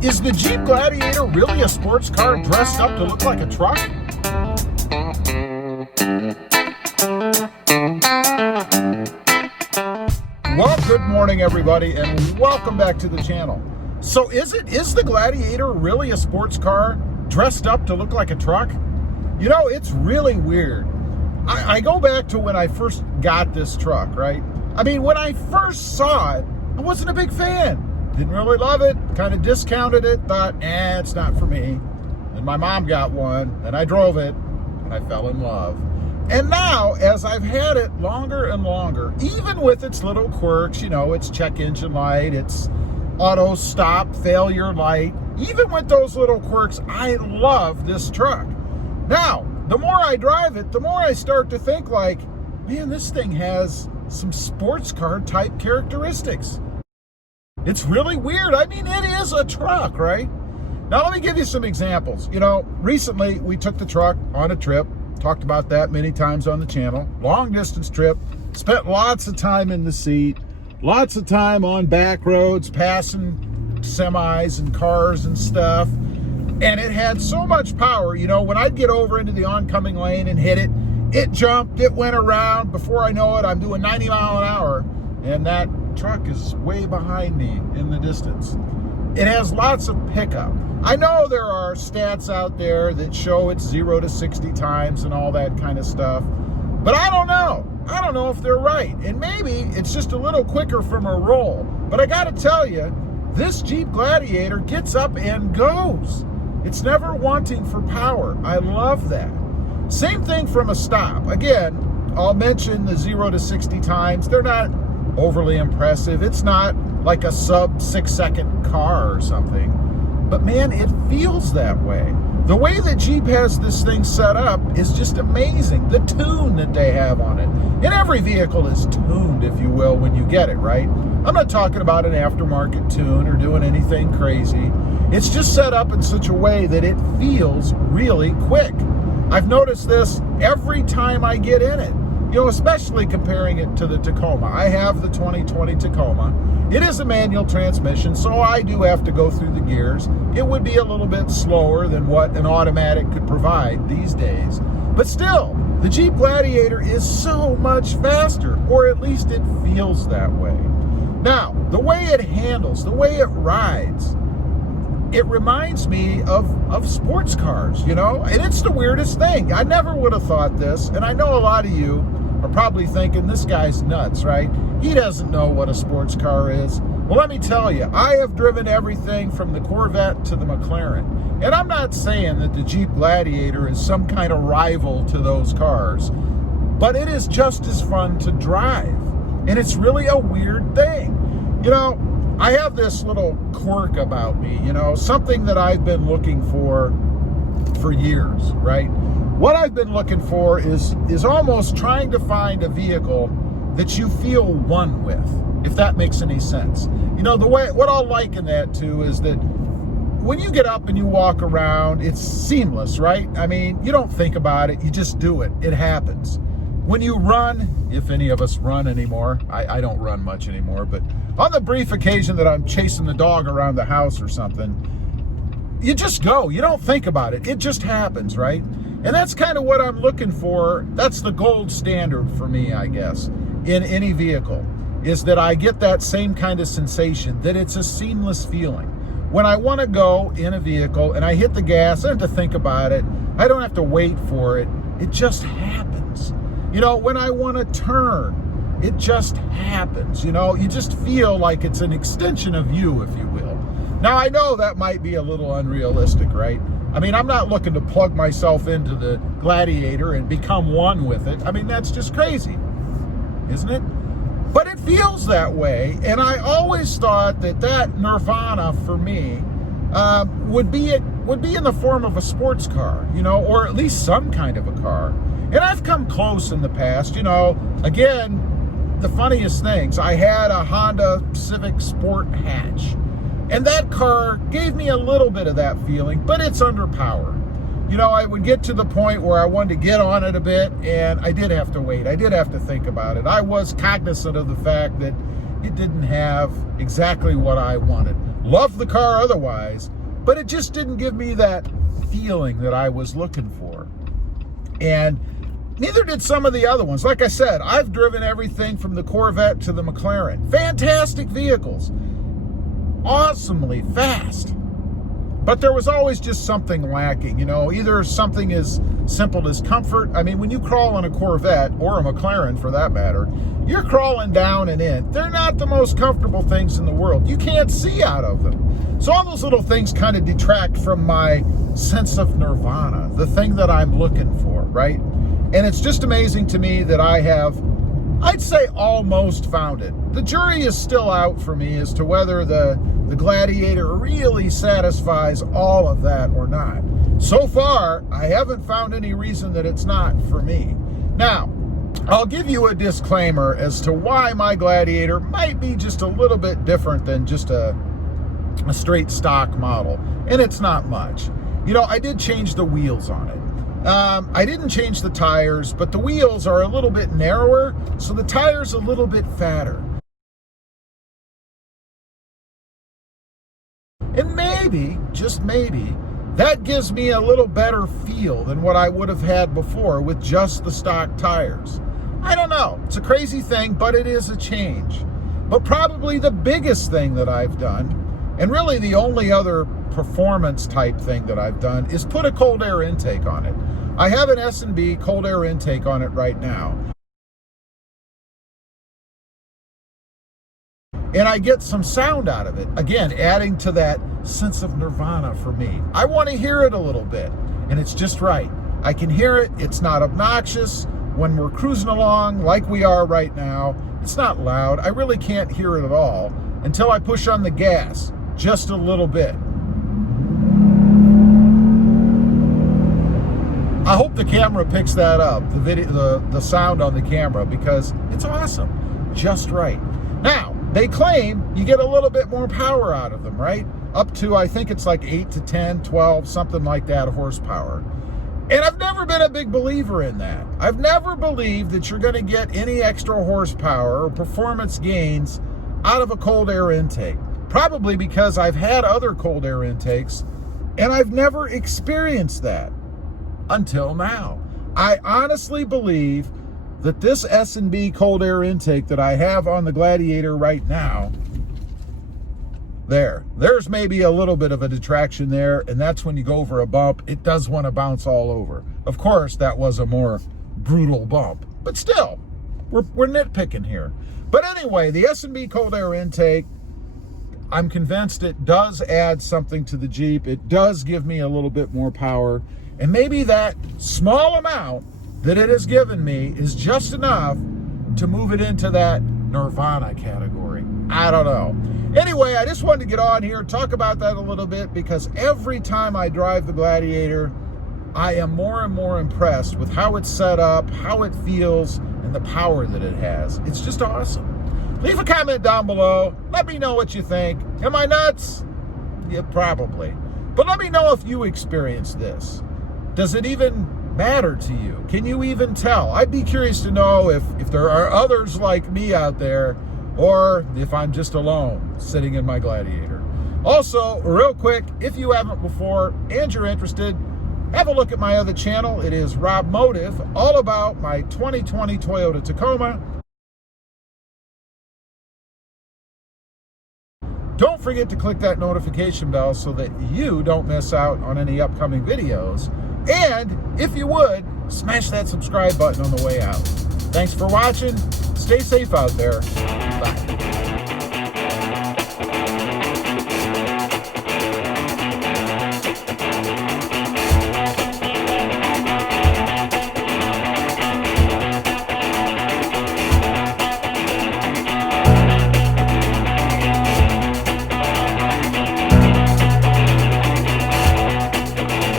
Is the Jeep Gladiator really a sports car dressed up to look like a truck? Well, good morning everybody, and welcome back to the channel. So is the Gladiator really a sports car dressed up to look like a truck? You know, it's really weird. I go back to when I first got this truck, right? I mean, when I first saw it, I wasn't a big fan. Didn't really love it, kind of discounted it, thought, it's not for me. And my mom got one, and I drove it, and I fell in love. And now, as I've had it longer and longer, even with its little quirks, you know, its check engine light, its auto stop failure light, even with those little quirks, I love this truck. Now, the more I drive it, the more I start to think like, man, this thing has some sports car type characteristics. It's really weird. I mean, it is a truck, right? Now, let me give you some examples. You know, recently we took the truck on a trip, talked about that many times on the channel, long distance trip, spent lots of time in the seat, lots of time on back roads, passing semis and cars and stuff. And it had so much power, you know, when I'd get over into the oncoming lane and hit it, it jumped, it went around. Before I know it, I'm doing 90 mile an hour, and that truck is way behind me in the distance. It has lots of pickup. I know there are stats out there that show it's 0 to 60 times and all that kind of stuff, but I don't know. I don't know if they're right. And maybe it's just a little quicker from a roll. But I got to tell you, this Jeep Gladiator gets up and goes. It's never wanting for power. I love that. Same thing from a stop. Again, I'll mention the 0 to 60 times. They're not overly impressive. It's not like a sub 6 second car or something, but man, it feels that way. The way that Jeep has this thing set up is just amazing. The tune that they have on it. And every vehicle is tuned, if you will, when you get it, right? I'm not talking about an aftermarket tune or doing anything crazy. It's just set up in such a way that it feels really quick. I've noticed this every time I get in it. You know, especially comparing it to the Tacoma. I have the 2020 Tacoma. It is a manual transmission, so I do have to go through the gears. It would be a little bit slower than what an automatic could provide these days. But still, the Jeep Gladiator is so much faster, or at least it feels that way. Now, the way it handles, the way it rides, it reminds me of sports cars, you know? And it's the weirdest thing. I never would have thought this, and I know a lot of you are probably thinking, this guy's nuts, right? He doesn't know what a sports car is. Well, let me tell you, I have driven everything from the Corvette to the McLaren. And I'm not saying that the Jeep Gladiator is some kind of rival to those cars, but it is just as fun to drive. And it's really a weird thing. You know, I have this little quirk about me, you know, something that I've been looking for years, right? What I've been looking for is almost trying to find a vehicle that you feel one with, if that makes any sense. You know, what I'll liken that to is that when you get up and you walk around, it's seamless, right? I mean, you don't think about it, you just do it. It happens. When you run, if any of us run anymore, I don't run much anymore, but on the brief occasion that I'm chasing the dog around the house or something, you just go. You don't think about it. It just happens, right? And that's kind of what I'm looking for. That's the gold standard for me, I guess, in any vehicle, is that I get that same kind of sensation, that it's a seamless feeling. When I want to go in a vehicle and I hit the gas, I don't have to think about it. I don't have to wait for it. It just happens. You know, when I want to turn, it just happens. You know, you just feel like it's an extension of you, if you will. Now, I know that might be a little unrealistic, right? I mean, I'm not looking to plug myself into the Gladiator and become one with it. I mean, that's just crazy, isn't it? But it feels that way, and I always thought that nirvana for me would be in the form of a sports car, you know, or at least some kind of a car. And I've come close in the past, you know. Again, the funniest things, I had a Honda Civic Sport hatch, and that car gave me a little bit of that feeling, but it's underpowered. You know, I would get to the point where I wanted to get on it a bit, and I did have to wait. I did have to think about it. I was cognizant of the fact that it didn't have exactly what I wanted. Loved the car otherwise, but it just didn't give me that feeling that I was looking for. And neither did some of the other ones. Like I said, I've driven everything from the Corvette to the McLaren. Fantastic vehicles. Awesomely fast. But there was always just something lacking, you know, either something as simple as comfort. I mean, when you crawl in a Corvette, or a McLaren for that matter, you're crawling down and in. They're not the most comfortable things in the world. You can't see out of them. So all those little things kind of detract from my sense of nirvana, the thing that I'm looking for, right? And it's just amazing to me that I have, I'd say, almost found it. The jury is still out for me as to whether the Gladiator really satisfies all of that or not. So far, I haven't found any reason that it's not for me. Now, I'll give you a disclaimer as to why my Gladiator might be just a little bit different than just a straight stock model. And it's not much. You know, I did change the wheels on it. I didn't change the tires, but the wheels are a little bit narrower, so the tire's a little bit fatter. And maybe, just maybe, that gives me a little better feel than what I would have had before with just the stock tires. I don't know. It's a crazy thing, but it is a change. But probably the biggest thing that I've done, and really the only other performance type thing that I've done, is put a cold air intake on it. I have an S&B cold air intake on it right now. And I get some sound out of it. Again, adding to that sense of nirvana for me. I want to hear it a little bit, and it's just right. I can hear it. It's not obnoxious. When we're cruising along like we are right now, it's not loud. I really can't hear it at all until I push on the gas just a little bit. I hope the camera picks that up, the video, the sound on the camera, because it's awesome. Just right. Now, they claim you get a little bit more power out of them, right? Up to, I think it's like 8 to 10, 12, something like that horsepower. And I've never been a big believer in that. I've never believed that you're going to get any extra horsepower or performance gains out of a cold air intake. Probably because I've had other cold air intakes and I've never experienced that until now. I honestly believe that this S&B cold air intake that I have on the Gladiator right now, there's maybe a little bit of a detraction there, and that's when you go over a bump, it does want to bounce all over. Of course, that was a more brutal bump, but still, we're nitpicking here. But anyway, the S&B cold air intake, I'm convinced it does add something to the Jeep. It does give me a little bit more power, and maybe that small amount that it has given me is just enough to move it into that nirvana category. I don't know. Anyway, I just wanted to get on here, talk about that a little bit, because every time I drive the Gladiator, I am more and more impressed with how it's set up, how it feels, and the power that it has. It's just awesome. Leave a comment down below. Let me know what you think. Am I nuts? Yeah, probably. But let me know if you experienced this. Does it even matter to you? Can you even tell? I'd be curious to know if there are others like me out there, or if I'm just alone sitting in my Gladiator. Also, real quick, if you haven't before and you're interested, have a look at my other channel. It is Rob Motive, all about my 2020 Toyota Tacoma. Don't forget to click that notification bell so that you don't miss out on any upcoming videos. And if you would, smash that subscribe button on the way out. Thanks for watching. Stay safe out there. Bye.